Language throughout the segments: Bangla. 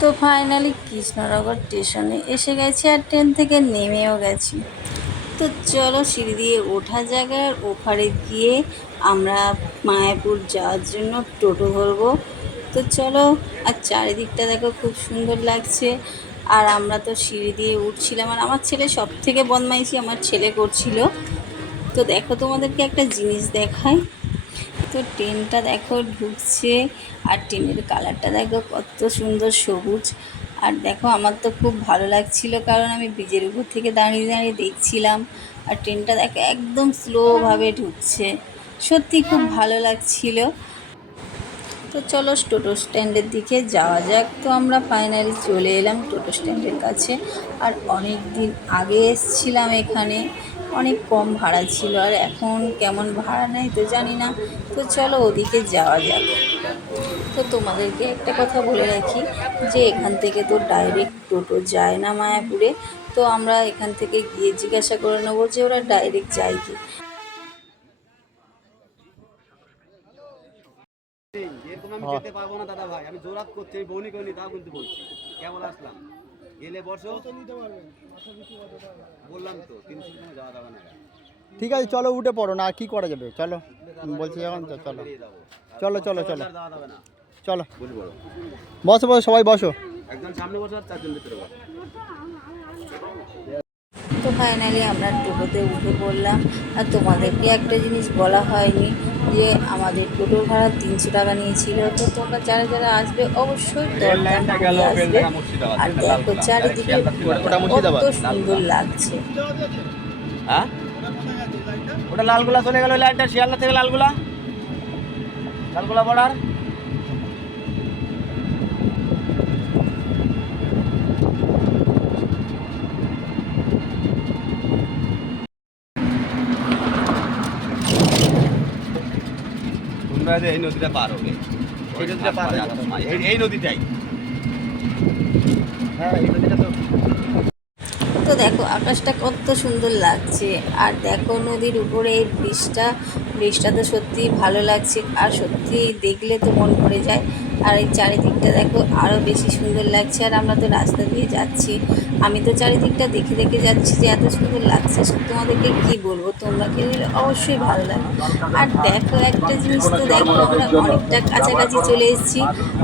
তো ফাইনালি কৃষ্ণনগর স্টেশনে এসে গেছি আর ট্রেন থেকে নেমেও গেছি। তো চলো সিঁড়ি দিয়ে ওঠা জায়গার ওপারে গিয়ে আমরা মায়াপুর যাওয়ার জন্য টোটো ধরবো। তো চলো, আর চারিদিকটা দেখো খুব সুন্দর লাগছে। আর আমরা তো সিঁড়ি দিয়ে উঠছিলাম আর আমার ছেলে সব থেকে বদমাইশি আমার ছেলে করছিল। তো দেখো তোমাদেরকে একটা জিনিস দেখায় তো ট্রেনটা দেখো ঢুকছে, আর ট্রেনের কালারটা দেখো কত সুন্দর সবুজ। আর দেখো আমার তো খুব ভালো লাগছিল, কারণ আমি ব্রিজের উপর থেকে দাঁড়িয়ে দাঁড়িয়ে দেখছিলাম, আর ট্রেনটা দেখো একদম স্লোভাবে ঢুকছে। সত্যি খুব ভালো লাগছিল। তো চলো টোটো স্ট্যান্ডের দিকে যাওয়া যাক। তো আমরা ফাইনালি চলে এলাম টোটো স্ট্যান্ডের কাছে, আর অনেক দিন আগে এসছিলাম এখানে। অনেক কম ভাড়া ছিল, আর এখন কেমন ভাড়া নেয় তো জানি না। তো চলো ওদিকে যাওয়া যাক। তো তোমাদেরকে একটা কথা বলে রাখি যে এখান থেকে তো ডাইরেক্ট টোটো যায় না মায়াপুরে। তো আমরা এখান থেকে গিয়ে জিজ্ঞাসা করে নেব যে ওরা ডাইরেক্ট যায় কি। এরকম আমি যেতে পারব না দাদা ভাই, আমি জোরাত করছি তাও কিন্তু বলছি। কেমন আসলাম। গেলে বসো। বললাম তো তিনশো টাকা যাওয়া যাবে না ঠিক আছে চলো উঠে পড়ো না আর কি করা যাবে? চলো বলছি যখন তো চলো। চলো চলো চলো। চলো। বসো বসো সবাই বসো। একজন সামনে বসে আর চারজন ভিতরে বসে। তো ফাইনালি আমরা টোটোতে উঠে পড়লাম। আর তোমাদেরকে একটা জিনিস বলা হয়নি যে আমাদের টোটো ভাড়া তিনশো টাকা নিয়েছিল। তো তোমরা যারা যারা আসবে অবশ্যই আসবে। আর দেখো চারিদিকে কত সুন্দর লাগছে। হ্যাঁ? ওটা লালগুলা চলে গেল লাইটটা শিয়ালদা থেকে লালগুলা লালগুলা বর্ডার যে এই নদীটা পার হবে। এই নদীটা পার হয়ে এই- এই নদীটাই। হ্যাঁ এই নদীটা তো তো দেখো আকাশটা কত সুন্দর লাগছে। আর দেখো নদীর উপরে এই ব্রিজটা ব্রিজটা তো সত্যিই ভালো লাগছে, আর সত্যি দেখলে তো মন ভরে যায়। আর এই চারিদিকটা দেখো আরও বেশি সুন্দর লাগছে, আর আমরা তো রাস্তা দিয়ে যাচ্ছি। আমি তো চারিদিকটা দেখে দেখে যাচ্ছি যে এত সুন্দর লাগছে তোমাদেরকে কি বলব? তোমরা খেলে অবশ্যই ভালো লাগে আর দেখো একটা জিনিস তো দেখো, আমরা অনেকটা কাছাকাছি চলে এসেছি,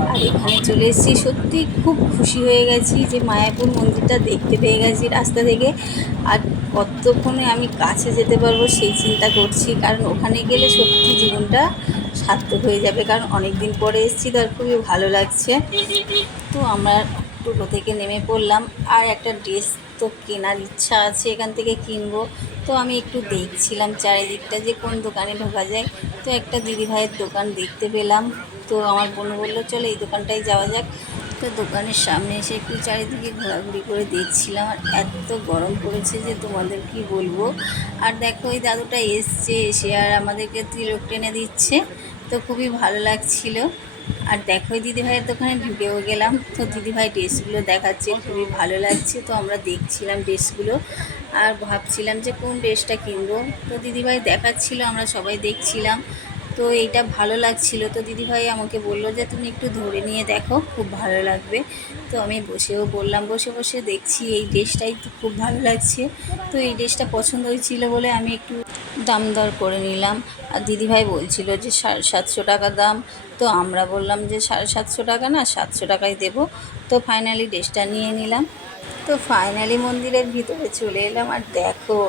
আর এখানে চলে এসেছি। সত্যি খুব খুশি হয়ে গেছি যে মায়াপুর মন্দিরটা দেখতে পেয়ে গেছি রাস্তা থেকে। আর কতক্ষণে আমি কাছে যেতে পারব সেই চিন্তা করছি, কারণ ওখানে গেলে সত্যি জীবনটা সার্থক হয়ে যাবে। কারণ অনেক দিন পরে এসেছি তো আর খুবই ভালো লাগছে। তো আমরা টোটো থেকে নেমে পড়লাম। আর একটা ড্রেস তো কেনার ইচ্ছা আছে এখান থেকে কিনবো। তো আমি একটু দেখছিলাম চারিদিকটা যে কোন দোকানে ঢোকা যায়। তো একটা দিদিভাইয়ের দোকান দেখতে পেলাম। তো আমার বোন বলল, চলো এই দোকানটাই যাওয়া যাক। তো দোকানের সামনে এসে একটু চারিদিকে ঘোরাঘুরি করে দেখছিলাম আর এত গরম পড়েছে যে তোমাদের কি বলব? আর দেখো, ওই দাদুটা এসছে, এসে আর আমাদেরকে তিলক টেনে দিচ্ছে। তো খুবই ভালো লাগছিল। আর দেখো দিদিভাইয়ের দোকানে ঢুকেও গেলাম। তো দিদিভাই ড্রেসগুলো দেখাচ্ছে, খুবই ভালো লাগছে। তো আমরা দেখছিলাম ড্রেসগুলো আর ভাবছিলাম যে কোন ড্রেসটা কিনবো। তো দিদিভাই দেখাচ্ছিল, আমরা সবাই দেখছিলাম। তো এইটা ভালো লাগছিল। তো দিদিভাই আমাকে বলল যে, তুমি একটু ধরে নিয়ে দেখো, খুব ভালো লাগবে। তো আমি বসেও বললাম, বসে বসে দেখছি এই ড্রেসটাই তো খুব ভালো লাগছে। তো এই ড্রেসটা পছন্দ হয়েছিল বলে আমি একটু দাম দর করে নিলাম। আর দিদিভাই বলছিল যে, সাড়ে সাতশো টাকা দাম। তো আমরা বললাম যে, সাড়ে সাতশো টাকা না, সাতশো টাকাই দেবো। তো ফাইনালি ড্রেসটা নিয়ে নিলাম। তো ফাইনালি মন্দিরের ভিতরে চলে এলাম। আর দেখো,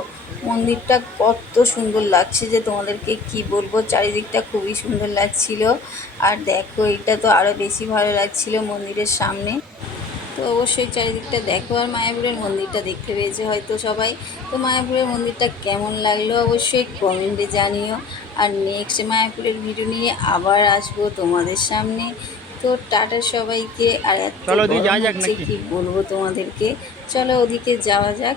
মন্দিরটা কত সুন্দর লাগছে যে তোমাদেরকে কি বলব, চারিদিকটা খুবই সুন্দর লাগছিল। আর দেখো, এটা তো আরও বেশি ভালো লাগছিল মন্দিরের সামনে। তো অবশ্যই চারিদিকটা দেখো। আর মায়াপুরের মন্দিরটা দেখতে পেয়েছে হয়তো সবাই। তো মায়াপুরের মন্দিরটা কেমন লাগল অবশ্যই কমেন্টে জানিও। আর নেক্সট মায়াপুরের ভিডিও নিয়ে আবার আসব তোমাদের সামনে। তো টাটা সবাইকে। আর এত? কি বলব তোমাদেরকে? চলো ওদিকে যাওয়া যাক।